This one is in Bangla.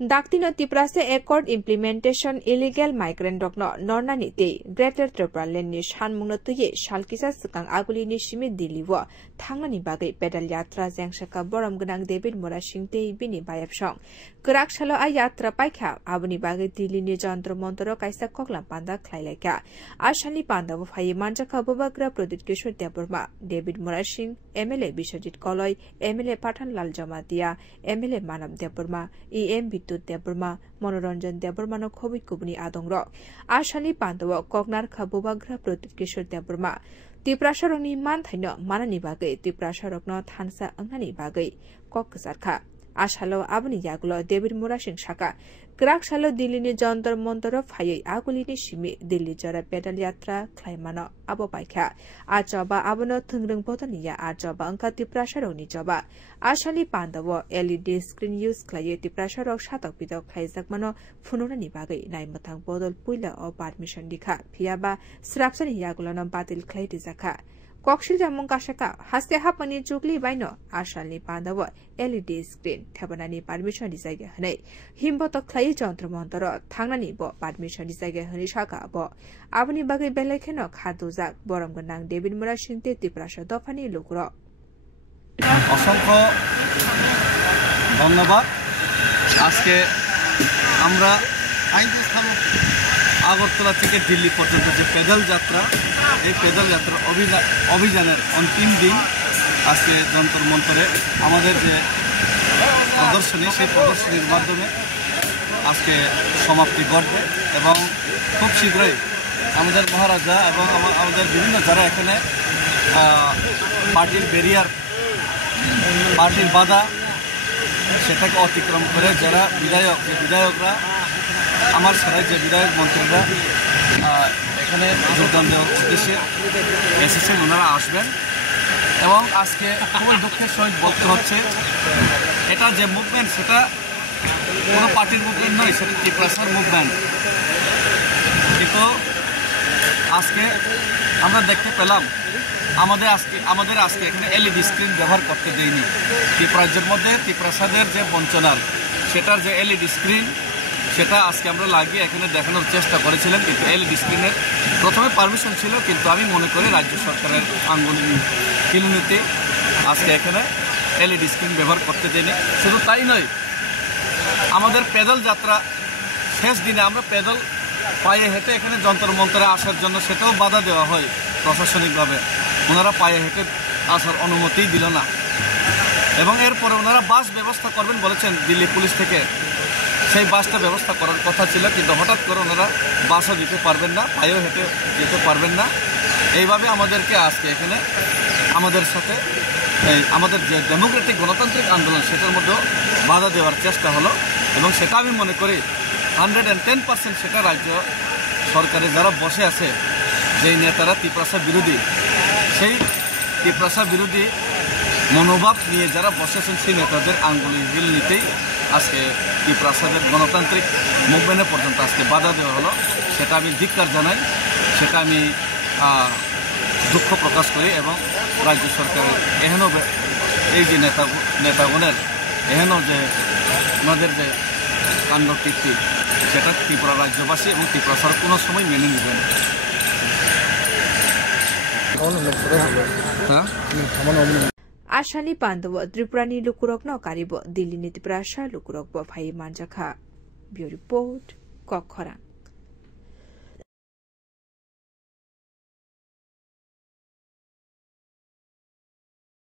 Daktino Tiprase Accord Implementation Illegal Migrant Rokno Nornani Day Greater Tripura Lenni Shanmungnotuye Shalkisa Sukang Agulini Shimi Diliwa Tangani Bagai Pedal Yatra Zangshaka Boram Gunang David Morashingte Bini Bayapshong Kurak Shalo Ayatra Paika Abuni Bagai Dilini Jandro Montoro Kaisa Kokla Panda Klaileka Ashali Panda of Hayimanjaka Bobagra Prodit Kishore Deburma David Morashing MLA Bishajit Koloi MLA Patan Lal Jamatia MLA Manam Deburma EM Deburma Monoranjan Deburmano Kobi Kubuni Adongrok Ashali Pandawa Kognar Kabubagra Prodit Kishore Deburma Tiprasharoni Manthino Manani Bagai Tiprasharokno Tansa Angani Bagai Kokasarka Ashalo Abani Yagulo David Morashing Shaka Krak Shalo Dilini Jandar Montoro Faye Agulini Shimi Dili Jara Pedal Yatra Klaimano Abobaika Ajaba Abono Tungrung Botania Ajaba Anka Tiprasharoni Jaba Ashali Pandawo LED screen use Klaye Tiprasharok Shatok Pidok Klaizakmano Funurani Bagai Naimatang Bodol Puila or Badmission Dika Piaba Srapsani Yagulanam Batil Klaitizaka Kokshil Jamung Kashaka Haste Hapani Jugli Bino Ashali Pandawa LED screen Tabanani Badmission Disaga Hane Himboto Clay Jontro Tangnani Bo Badmission Disaga Hanishaka Bo Avani Bagai Belekeno Kaduzak Boram Gunang David Morashing Tiprasha Dofani Lukro অসংখ্য ধন্যবাদ আজকে আমরা আগরতলা থেকে দিল্লি পর্যন্ত যে পেডাল যাত্রা এই পেডাল যাত্রা অভিযানের অন্তিম দিন আজকে যন্তর মন্তরে আমাদের যে প্রদর্শনী সেই প্রদর্শনীর মাধ্যমে আজকে সমাপ্তি ঘটবে এবং খুব শীঘ্রই আমাদের মহারাজা এবং আমাদের বিভিন্ন যারা এখানে পার্টির ব্যারিয়ার পার্টির বাধা সেটাকে অতিক্রম করে যারা বিধায়করা আমার সাথে যে বিধায়ক মন্ত্রীরা এখানে যোগদান দেওয়ার উদ্দেশ্যে এসেছেন ওনারা আসবেন এবং আজকে খুবই দুঃখের সহিত বলতে হচ্ছে এটা যে মুভমেন্ট সেটা কোনো পার্টির মুভমেন্ট নয়, সেটা ত্রিপুরাসার মুভমেন্ট। কিন্তু আজকে আমরা দেখতে পেলাম আমাদের আজকে এখানে এলইডি স্ক্রিন ব্যবহার করতে দেয়নি। ত্রিপুরাজ্যের মধ্যে ত্রিপুরাসাদের যে বঞ্চনার সেটার যে এলইডি স্ক্রিন সেটা আজকে আমরা লাগিয়ে এখানে দেখানোর চেষ্টা করেছিলাম, কিন্তু এলইডি স্ক্রিনের প্রথমে পারমিশন ছিল, কিন্তু আমি মনে করি রাজ্য সরকারের আঙ্গুলি কিলুনিতে আজকে এখানে এলইডি স্ক্রিন ব্যবহার করতে দেয়নি। শুধু তাই নয়, আমাদের পেদল যাত্রা শেষ দিনে আমরা পেদল পায়ে হেঁটে এখানে যন্তর মন্তরে আসার জন্য সেটাও বাধা দেওয়া হয় প্রশাসনিকভাবে। ওনারা পায়ে হেঁটে আসার অনুমতি দিল না এবং এরপরে ওনারা বাস ব্যবস্থা করবেন বলেছেন দিল্লি পুলিশ থেকে। সেই বাসটা ব্যবস্থা করার কথা ছিল, কিন্তু হঠাৎ করে ওনারা বাসও দিতে পারবেন না, পায়েও হেঁটে যেতে পারবেন না। এইভাবে আমাদেরকে আজকে এখানে আমাদের সাথে আমাদের যে ডেমোক্রেটিক গণতান্ত্রিক আন্দোলন সেটার মধ্যেও বাধা দেওয়ার চেষ্টা হলো এবং সেটা আমি মনে করি 110% সেটা রাজ্য সরকারে যারা বসে আছে, যেই নেতারা ত্রিপুরাসা বিরোধী, সেই ত্রিপুরাসা বিরোধী মনোভাব নিয়ে যারা বসেছেন সেই নেতাদের আঙ্গুলি হিল নিতেই আজকে ত্রিপুরাসাদের গণতান্ত্রিক মুভমেন্টে পর্যন্ত আজকে বাধা দেওয়া হলো। সেটা আমি ধিক্কার জানাই, সেটা আমি দুঃখ প্রকাশ করি এবং রাজ্য সরকারের এহেন এই যে নেতাগণের এহেন যে ওনাদের যে কাণ্ডকীর্তি সেটা ত্রিপুরা রাজ্যবাসী এবং ত্রিপুরা সরকার কোনো সময় মেনে নেবেন। Ashani Pandawa Triprani Lukurok no Karibo Dilini Tiprasha Lukurok Bofai Manjaka. Bureau Report Kokora.